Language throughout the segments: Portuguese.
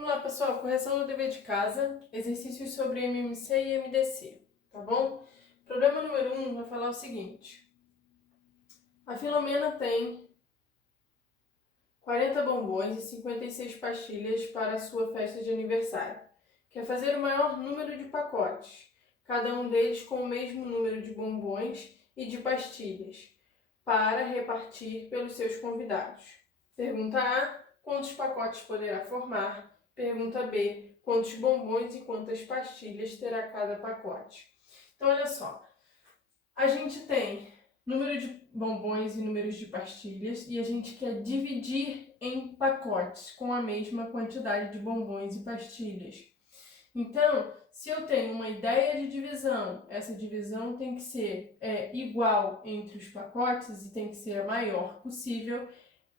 Vamos lá, pessoal, correção do dever de casa, exercícios sobre MMC e MDC, tá bom? Problema número 1 vai falar o seguinte. A Filomena tem 40 bombons e 56 pastilhas para a sua festa de aniversário. Quer fazer o maior número de pacotes, cada um deles com o mesmo número de bombons e de pastilhas, para repartir pelos seus convidados. Pergunta A, quantos pacotes poderá formar? Pergunta B, quantos bombons e quantas pastilhas terá cada pacote? Então, olha só, a gente tem número de bombons e números de pastilhas e a gente quer dividir em pacotes com a mesma quantidade de bombons e pastilhas. Então, se eu tenho uma ideia de divisão, essa divisão tem que ser igual entre os pacotes e tem que ser a maior possível.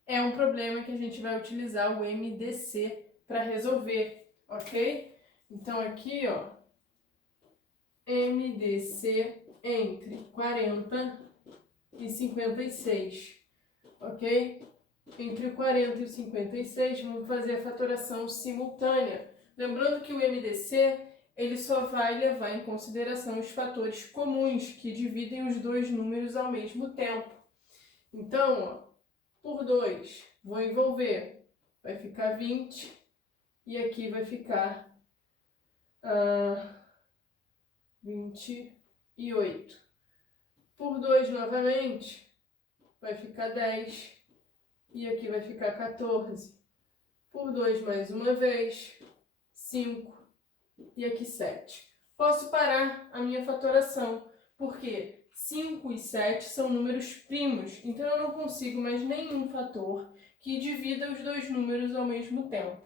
É um problema que a gente vai utilizar o MDC para resolver, ok? Então aqui, ó, MDC entre 40 e 56, ok? Entre o 40 e o 56, vamos fazer a fatoração simultânea. Lembrando que o MDC, ele só vai levar em consideração os fatores comuns, que dividem os dois números ao mesmo tempo. Então, ó, por 2, vou envolver, vai ficar 20, e aqui vai ficar 28. Por 2 novamente, vai ficar 10, e aqui vai ficar 14. Por 2 mais uma vez, 5, e aqui 7. Posso parar a minha fatoração, porque 5 e 7 são números primos, então eu não consigo mais nenhum fator que divida os dois números ao mesmo tempo,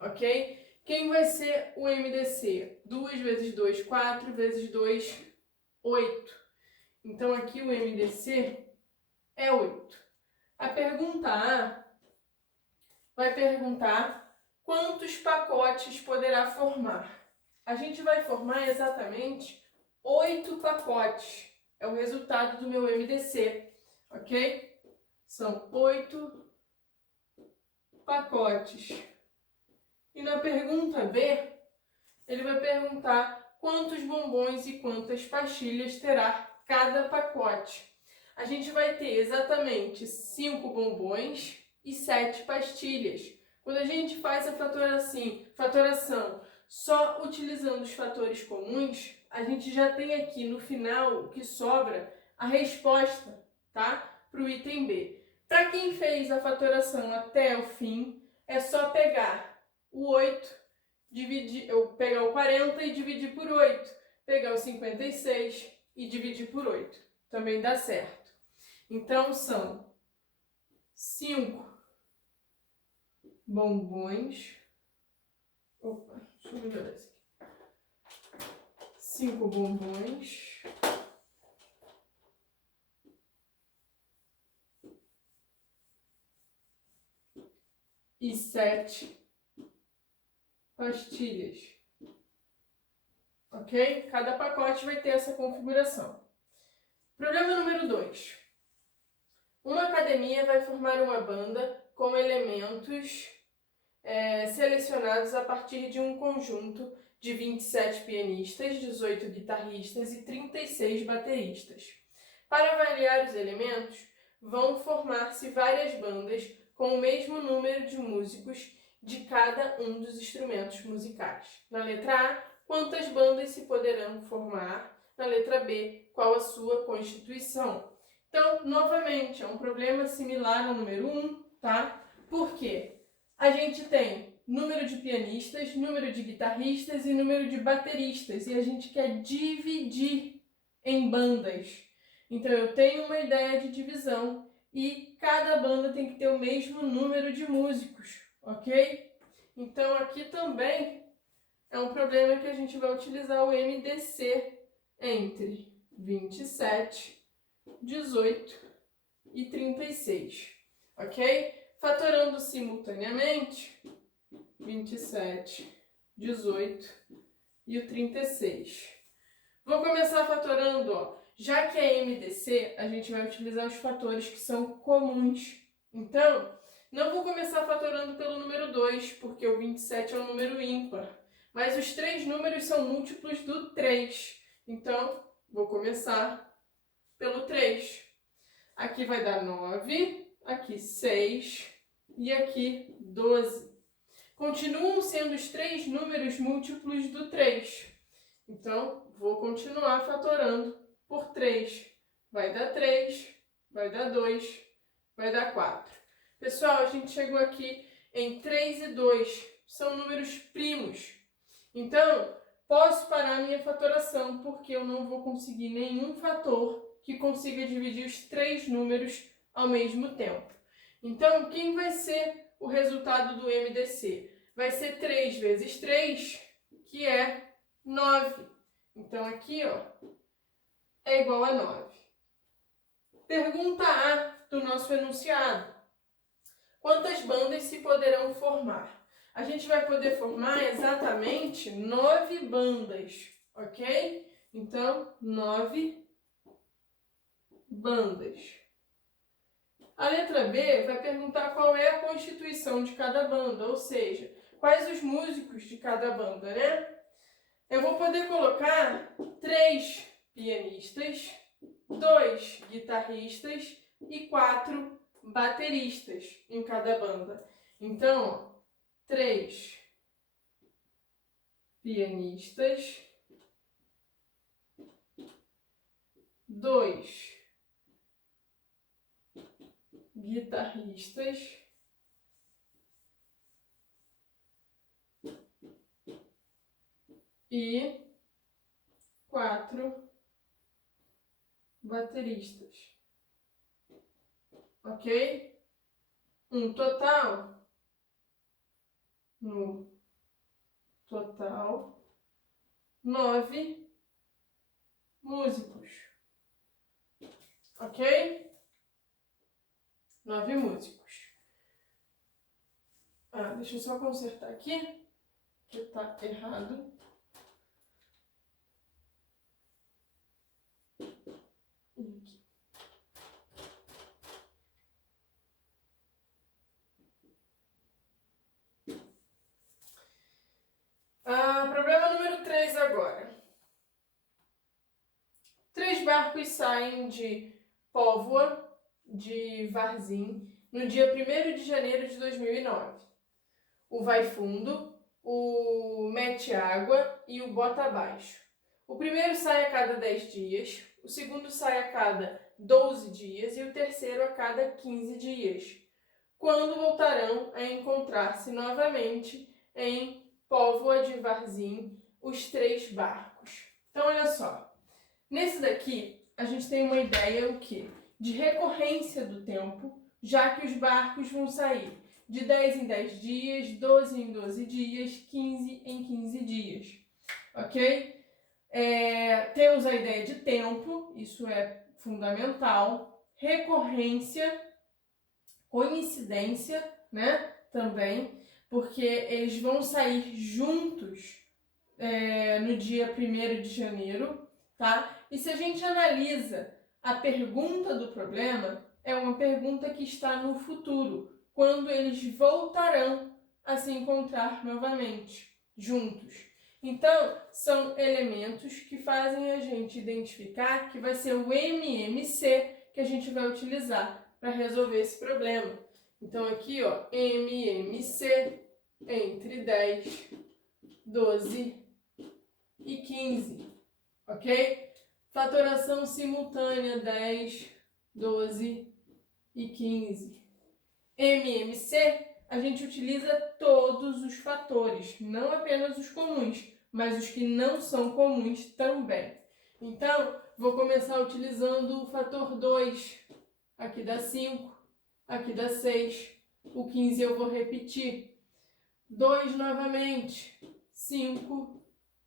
ok? Quem vai ser o MDC? 2 vezes 2, 4, vezes 2, 8. Então aqui o MDC é 8. A pergunta A vai perguntar quantos pacotes poderá formar. A gente vai formar exatamente 8 pacotes. É o resultado do meu MDC, ok? São 8 pacotes. E na pergunta B, ele vai perguntar quantos bombons e quantas pastilhas terá cada pacote. A gente vai ter exatamente 5 bombons e 7 pastilhas. Quando a gente faz a fatoração só utilizando os fatores comuns, a gente já tem aqui no final o que sobra a resposta, tá? Para o item B. Para quem fez a fatoração até o fim, é só pegar o 8, pegar o 40 e dividir por 8. Pegar o 56 e dividir por 8. Também dá certo. Então, são 5 bombons. Opa, deixa eu melhorar isso aqui. 5 bombons. E 7 pastilhas. Ok? Cada pacote vai ter essa configuração. Problema número 2. Uma academia vai formar uma banda com elementos selecionados a partir de um conjunto de 27 pianistas, 18 guitarristas e 36 bateristas. Para avaliar os elementos, vão formar-se várias bandas com o mesmo número de músicos de cada um dos instrumentos musicais. Na letra A, quantas bandas se poderão formar? Na letra B, qual a sua constituição? Então, novamente, é um problema similar ao número 1, tá? Por quê? A gente tem número de pianistas, número de guitarristas e número de bateristas, e a gente quer dividir em bandas. Então, eu tenho uma ideia de divisão e cada banda tem que ter o mesmo número de músicos, ok? Então, aqui também é um problema que a gente vai utilizar o MDC entre 27, 18 e 36, ok? Fatorando simultaneamente 27, 18 e o 36. Vou começar fatorando, ó. Já que é MDC, a gente vai utilizar os fatores que são comuns. Então, Não vou começar fatorando pelo número 2, porque o 27 é um número ímpar. Mas os 3 números são múltiplos do 3. Então, vou começar pelo 3. Aqui vai dar 9, aqui 6 e aqui 12. Continuam sendo os 3 números múltiplos do 3. Então, vou continuar fatorando por 3. Vai dar 3, vai dar 2, vai dar 4. Pessoal, a gente chegou aqui em 3 e 2. São números primos. Então, posso parar minha fatoração, porque eu não vou conseguir nenhum fator que consiga dividir os 3 números ao mesmo tempo. Então, quem vai ser o resultado do MDC? Vai ser 3 vezes 3, que é 9. Então, aqui, ó, é igual a 9. Pergunta A do nosso enunciado. Quantas bandas se poderão formar? A gente vai poder formar exatamente 9 bandas, ok? Então, 9 bandas. A letra B vai perguntar qual é a constituição de cada banda, ou seja, quais os músicos de cada banda, né? Eu vou poder colocar 3 pianistas, 2 guitarristas e 4 bateristas em cada banda. Então, 3 pianistas, 2 guitarristas e 4 bateristas. Ok? No total, 9 músicos. Ok? 9 músicos. Deixa eu só consertar aqui, que tá errado. Aqui. Problema número 3 agora. 3 barcos saem de Póvoa, de Varzim, no dia 1º de janeiro de 2009. O Vai Fundo, o Mete Água e o Bota Abaixo. O primeiro sai a cada 10 dias, o segundo sai a cada 12 dias e o terceiro a cada 15 dias. Quando voltarão a encontrar-se novamente em Póvoa de Varzim os 3 barcos? Então, olha só. Nesse daqui, a gente tem uma ideia o quê? De recorrência do tempo, já que os barcos vão sair de 10 em 10 dias, 12 em 12 dias, 15 em 15 dias. Ok? Temos a ideia de tempo, isso é fundamental. Recorrência, coincidência, né? Também, porque eles vão sair juntos no dia 1º de janeiro, tá? E se a gente analisa a pergunta do problema, é uma pergunta que está no futuro, quando eles voltarão a se encontrar novamente, juntos. Então, são elementos que fazem a gente identificar que vai ser o MMC que a gente vai utilizar para resolver esse problema. Então, aqui, ó, MMC entre 10, 12 e 15, ok? Fatoração simultânea 10, 12 e 15. MMC, a gente utiliza todos os fatores, não apenas os comuns, mas os que não são comuns também. Então, vou começar utilizando o fator 2. Aqui dá 5, aqui dá 6. O 15 eu vou repetir. 2 novamente. 5,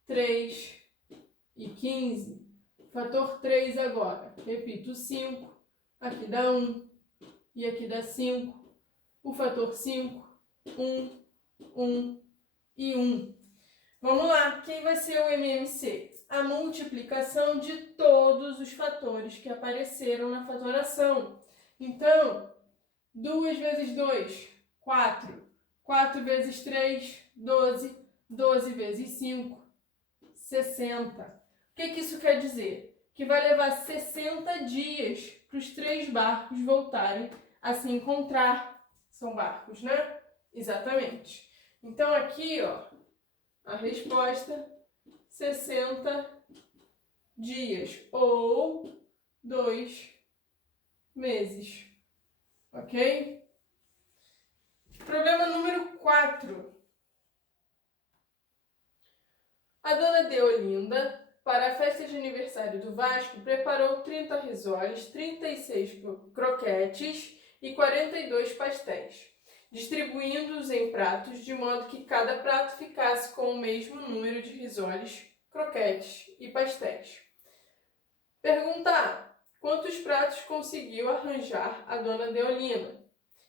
3 e 15. Fator 3 agora. Repito 5. Aqui dá 1. E aqui dá 5. O fator 5. 1, 1 e 1. Vamos lá. Quem vai ser o MMC? A multiplicação de todos os fatores que apareceram na fatoração. Então, 2 vezes 2 4. 4 vezes 3, 12. 12 vezes 5, 60. O que isso quer dizer? Que vai levar 60 dias para os 3 barcos voltarem a se encontrar. São barcos, né? Exatamente. Então aqui, ó, a resposta, 60 dias ou 2 meses. Ok? Problema número 4. A dona Deolinda, para a festa de aniversário do Vasco, preparou 30 risoles, 36 croquetes e 42 pastéis, distribuindo-os em pratos de modo que cada prato ficasse com o mesmo número de risoles, croquetes e pastéis. Pergunta A. Quantos pratos conseguiu arranjar a dona Deolinda?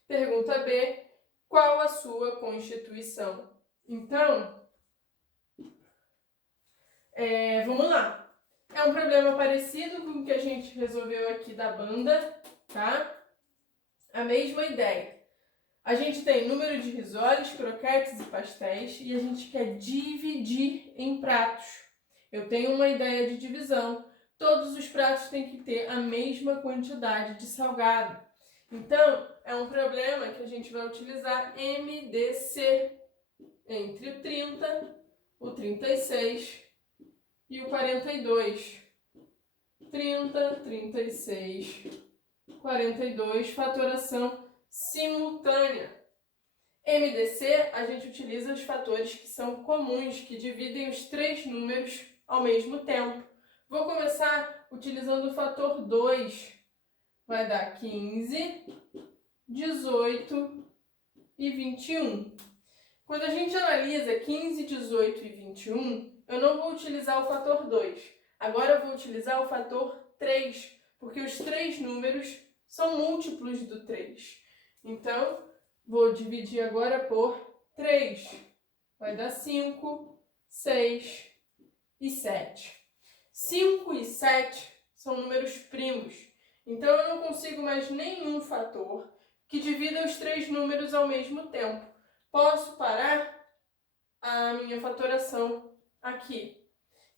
Pergunta B. Qual a sua constituição? Então, vamos lá. É um problema parecido com o que a gente resolveu aqui da banda, tá? A mesma ideia. A gente tem número de risoles, croquetes e pastéis e a gente quer dividir em pratos. Eu tenho uma ideia de divisão. Todos os pratos têm que ter a mesma quantidade de salgado. Então, é um problema que a gente vai utilizar MDC entre o 30, o 36 e o 42. 30, 36, 42, fatoração simultânea. MDC, a gente utiliza os fatores que são comuns, que dividem os 3 números ao mesmo tempo. Vou começar utilizando o fator 2. Vai dar 15, 18 e 21. Quando a gente analisa 15, 18 e 21, eu não vou utilizar o fator 2. Agora eu vou utilizar o fator 3, porque os 3 números são múltiplos do 3. Então, vou dividir agora por 3. Vai dar 5, 6 e 7. 5 e 7 são números primos. Então, eu não consigo mais nenhum fator que divida os 3 números ao mesmo tempo. Posso parar a minha fatoração aqui.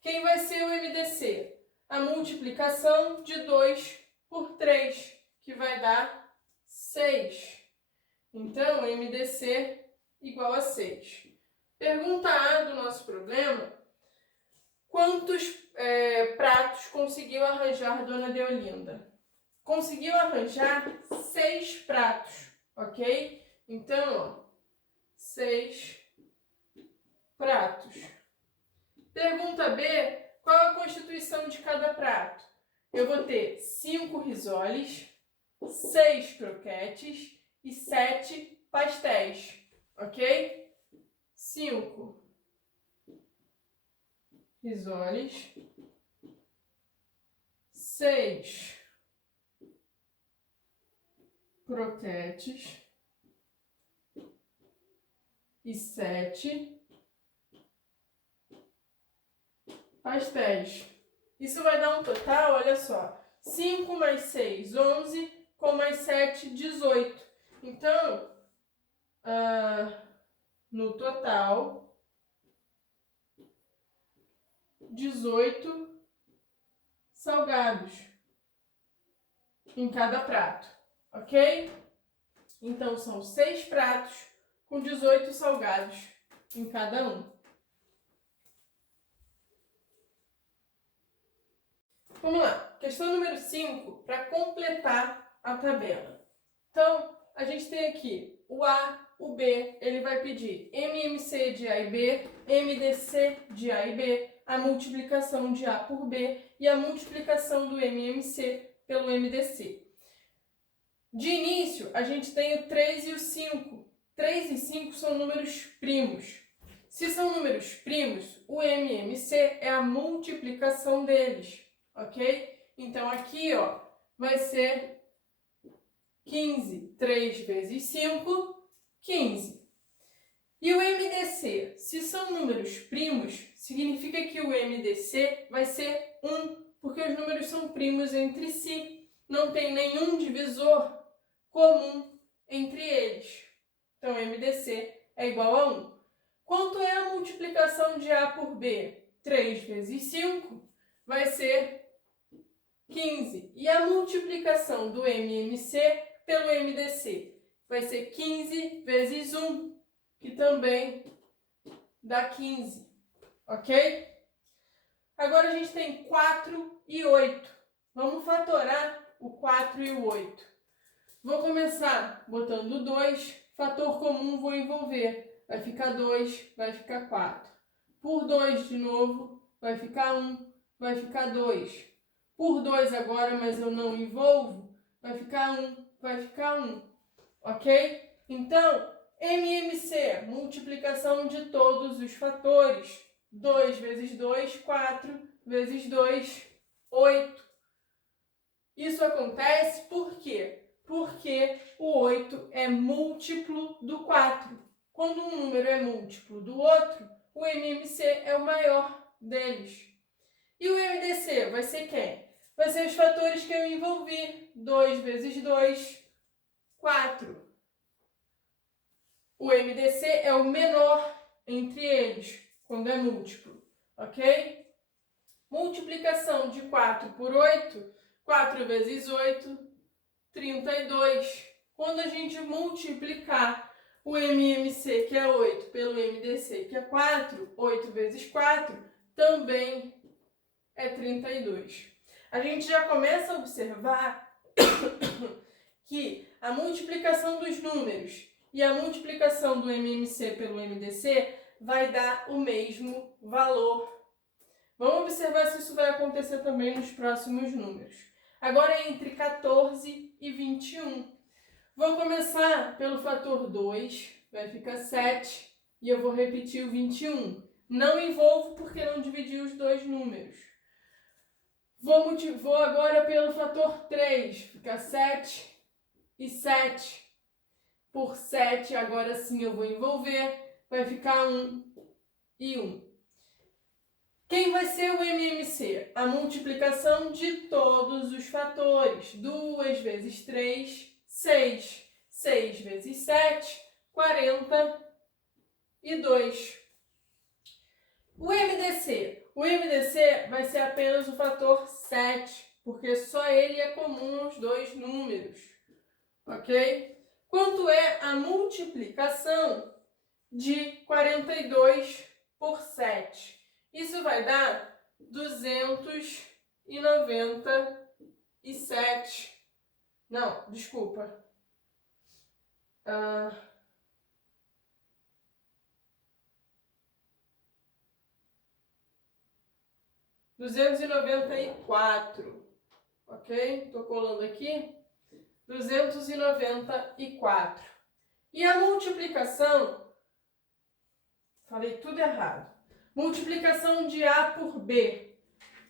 Quem vai ser o MDC? A multiplicação de 2 por 3, que vai dar 6. Então, MDC igual a 6. Pergunta A do nosso problema. Quantos pratos conseguiu arranjar Dona Deolinda? Conseguiu arranjar 6 pratos, ok? Então, ó, 6 pratos. Pergunta B, qual a constituição de cada prato? Eu vou ter 5 risoles, 6 croquetes e 7 pastéis, ok? 5 risoles, 6 croquetes e 7 pastéis. Isso vai dar um total, olha só, 5 mais 6, 11, com mais 7, 18. Então, no total, 18 salgados em cada prato, ok? Então, são 6 pratos com 18 salgados em cada um. Vamos lá, questão número 5, para completar a tabela. Então, a gente tem aqui o A, o B, ele vai pedir MMC de A e B, MDC de A e B, a multiplicação de A por B e a multiplicação do MMC pelo MDC. De início, a gente tem o 3 e o 5. 3 e 5 são números primos. Se são números primos, o MMC é a multiplicação deles. Ok? Então, aqui, ó, vai ser 15. 3 vezes 5, 15. E o MDC, se são números primos, significa que o MDC vai ser 1, porque os números são primos entre si. Não tem nenhum divisor comum entre eles. Então, MDC é igual a 1. Quanto é a multiplicação de A por B? 3 vezes 5 vai ser 15. E a multiplicação do MMC pelo MDC vai ser 15 vezes 1, que também dá 15. Ok? Agora a gente tem 4 e 8. Vamos fatorar o 4 e o 8. Vou começar botando 2, fator comum vou envolver. Vai ficar 2, vai ficar 4. Por 2 de novo, vai ficar 1, vai ficar 2. Por 2 agora, mas eu não envolvo, vai ficar 1, vai ficar 1. Ok? Então, MMC, multiplicação de todos os fatores. 2 vezes 2, 4, vezes 2, 8. Isso acontece por quê? Porque o 8 é múltiplo do 4. Quando um número é múltiplo do outro, o MMC é o maior deles. E o MDC vai ser quem? Vai ser os fatores que eu envolvi. 2 vezes 2, 4. O MDC é o menor entre eles, quando é múltiplo, ok? Multiplicação de 4 por 8, 4 vezes 8, 32. Quando a gente multiplicar o MMC, que é 8, pelo MDC, que é 4, 8 vezes 4, também é 32. A gente já começa a observar que a multiplicação dos números e a multiplicação do MMC pelo MDC vai dar o mesmo valor. Vamos observar se isso vai acontecer também nos próximos números. Agora é entre 14 e 21. Vou começar pelo fator 2, vai ficar 7, e eu vou repetir o 21. Não envolvo porque não dividi os dois números. Vou agora pelo fator 3, fica 7 e 7. Por 7, agora sim eu vou envolver, vai ficar 1 e 1. Quem vai ser o MMC? A multiplicação de todos os fatores. 2 vezes 3, 6. 6 vezes 7, 42. O MDC. O MDC vai ser apenas o fator 7, porque só ele é comum aos dois números. Ok? Quanto é a multiplicação de 42 por 7? Isso vai dar 297. Não, desculpa. 294. Ok? Estou colando aqui. 294. E a multiplicação, falei tudo errado. Multiplicação de A por B.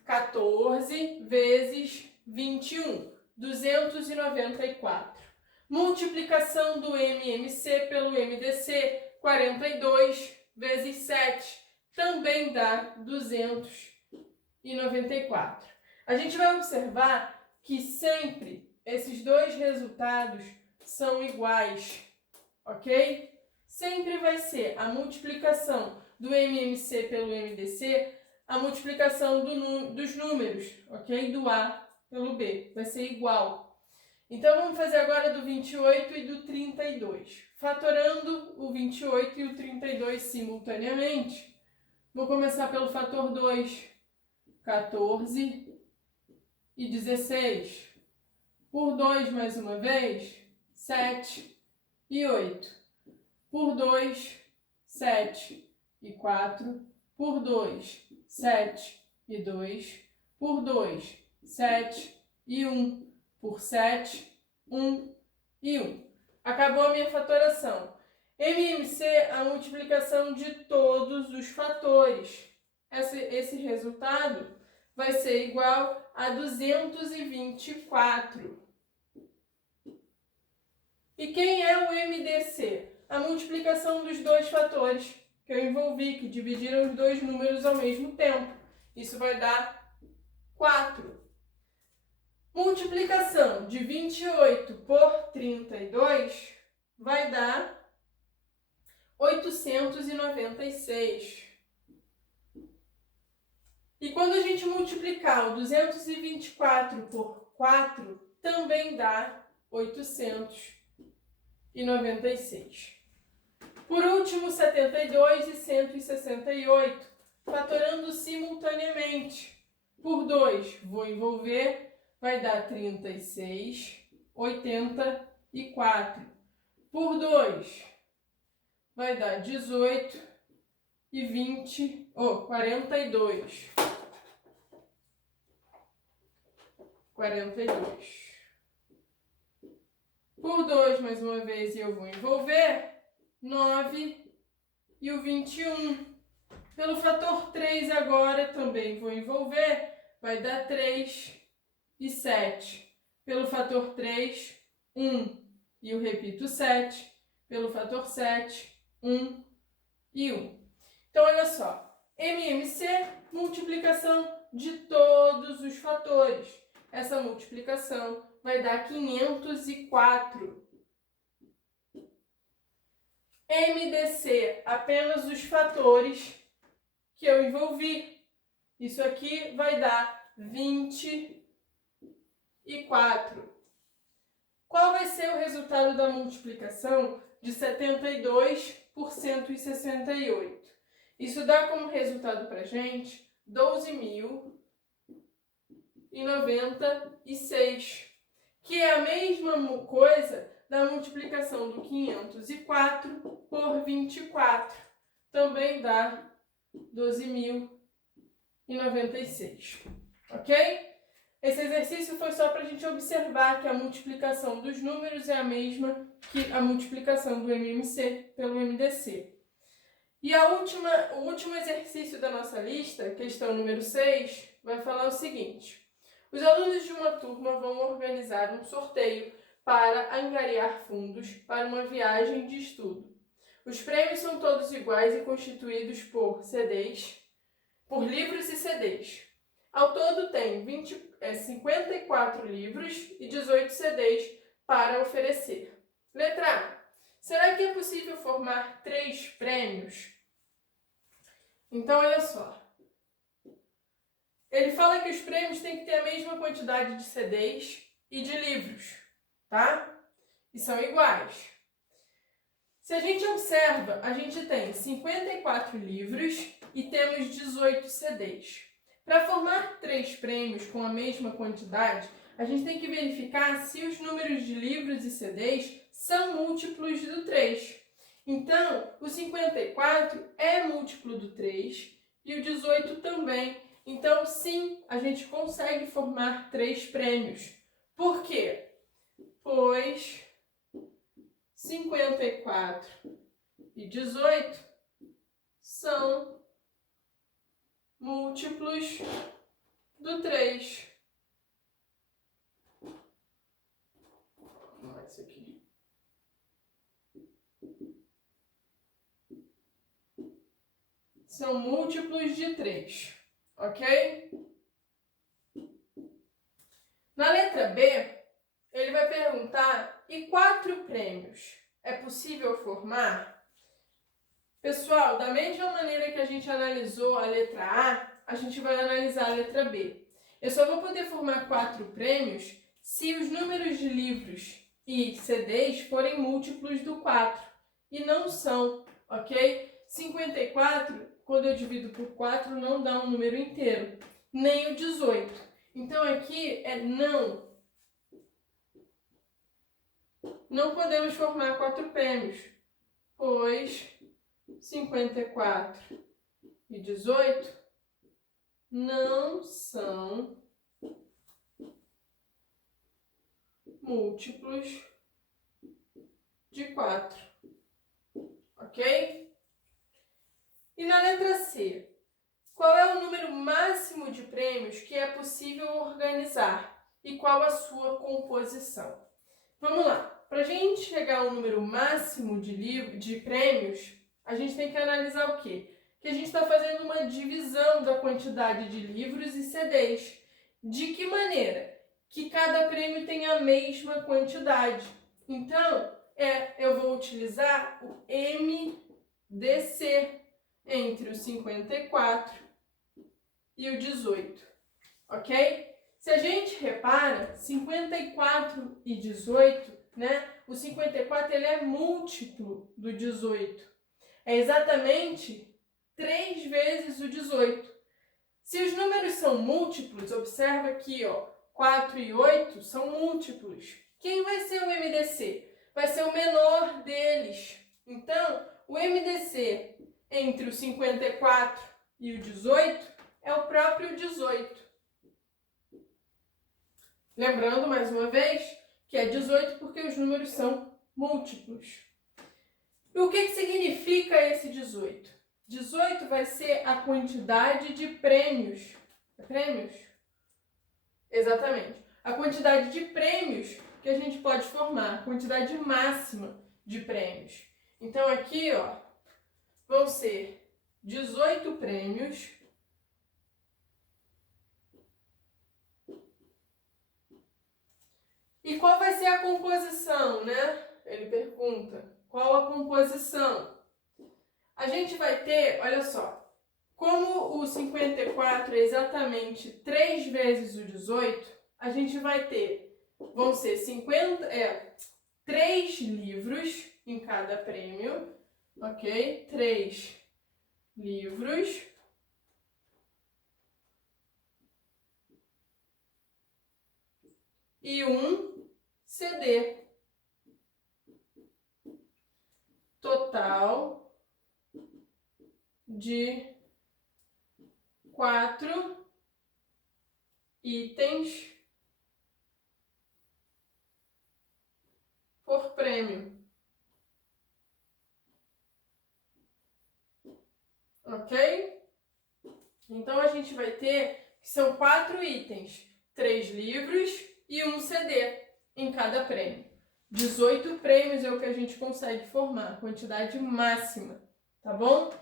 14 vezes 21. 294. Multiplicação do MMC pelo MDC. 42 vezes 7. Também dá 294. A gente vai observar que sempre esses dois resultados são iguais, ok? Sempre vai ser a multiplicação do MMC pelo MDC, a multiplicação dos números, ok? Do A pelo B, vai ser igual. Então, vamos fazer agora do 28 e do 32. Fatorando o 28 e o 32 simultaneamente, vou começar pelo fator 2, 14 e 16. Por 2, mais uma vez, 7 e 8. Por 2, 7 e 4. Por 2, 7 e 2. Por 2, 7 e 1. Por 7, 1 e 1. Acabou a minha fatoração. MMC, a multiplicação de todos os fatores. Esse resultado vai ser igual a 224. E quem é o MDC? A multiplicação dos dois fatores que eu envolvi, que dividiram os dois números ao mesmo tempo. Isso vai dar 4. Multiplicação de 28 por 32 vai dar 896. E quando a gente multiplicar o 224 por 4, também dá 896. Por último, 72 e 168, fatorando simultaneamente. Por 2, vou envolver, vai dar 36, 84. Por 2, vai dar 18 e 42. 42. Por 2, mais uma vez, eu vou envolver 9 e o 21. Pelo fator 3 agora, também vou envolver, vai dar 3 e 7. Pelo fator 3, 1. E eu repito 7. Pelo fator 7, 1 e 1. Então, olha só. MMC, multiplicação de todos os fatores. Essa multiplicação vai dar 504. MDC, apenas os fatores que eu envolvi. Isso aqui vai dar 24. Qual vai ser o resultado da multiplicação de 72 por 168? Isso dá como resultado para a gente 12.096, que é a mesma coisa da multiplicação do 504 por 24. Também dá 12.096, ok? Esse exercício foi só para a gente observar que a multiplicação dos números é a mesma que a multiplicação do MMC pelo MDC. E o último exercício da nossa lista, questão número 6, vai falar o seguinte. Os alunos de uma turma vão organizar um sorteio para angariar fundos para uma viagem de estudo. Os prêmios são todos iguais e constituídos por livros e CDs. Ao todo tem 54 livros e 18 CDs para oferecer. Letra A. Será que é possível formar 3 prêmios? Então, olha só. Ele fala que os prêmios têm que ter a mesma quantidade de CDs e de livros, tá? E são iguais. Se a gente observa, a gente tem 54 livros e temos 18 CDs. Para formar 3 prêmios com a mesma quantidade, a gente tem que verificar se os números de livros e CDs são múltiplos do 3. Então, o 54 é múltiplo do 3 e o 18 também. Então, sim, a gente consegue formar 3 prêmios. Por quê? Pois 54 e 18 são múltiplos do 3. Vamos lá, isso aqui. São múltiplos de 3, ok? Na letra B, ele vai perguntar, e 4 prêmios é possível formar? Pessoal, da mesma maneira que a gente analisou a letra A, a gente vai analisar a letra B. Eu só vou poder formar 4 prêmios se os números de livros e CDs forem múltiplos do 4. E não são, ok? 54, quando eu divido por 4, não dá um número inteiro. Nem o 18. Então, aqui é não. Não podemos formar 4 prêmios, pois 54 e 18 não são múltiplos de 4, ok? E na letra C, qual é o número máximo de prêmios que é possível organizar e qual a sua composição? Vamos lá, para a gente chegar ao número máximo de prêmios, a gente tem que analisar o quê? Que a gente está fazendo uma divisão da quantidade de livros e CDs. De que maneira? Que cada prêmio tem a mesma quantidade. Então, eu vou utilizar o MDC. descer entre o 54 e o 18, ok? Se a gente repara, 54 e 18, né? O 54 ele é múltiplo do 18. É exatamente 3 vezes o 18. Se os números são múltiplos, observa aqui, ó, 4 e 8 são múltiplos. Quem vai ser o MDC? Vai ser o menor deles. Então, o MDC entre o 54 e o 18 é o próprio 18. Lembrando, mais uma vez, que é 18 porque os números são múltiplos. E o que significa esse 18? 18 vai ser a quantidade de prêmios. Prêmios? Exatamente. A quantidade de prêmios que a gente pode formar, a quantidade máxima de prêmios. Então aqui, ó, vão ser 18 prêmios e qual vai ser a composição, né? Ele pergunta, qual a composição? A gente vai ter, olha só, como o 54 é exatamente 3 vezes o 18, a gente vai ter, vão ser 3 livros em cada prêmio, ok? 3 livros. E um CD. Total de 4 itens por prêmio. Ok? Então a gente vai ter que são 4 itens, 3 livros e um CD em cada prêmio. 18 prêmios é o que a gente consegue formar, quantidade máxima, tá bom?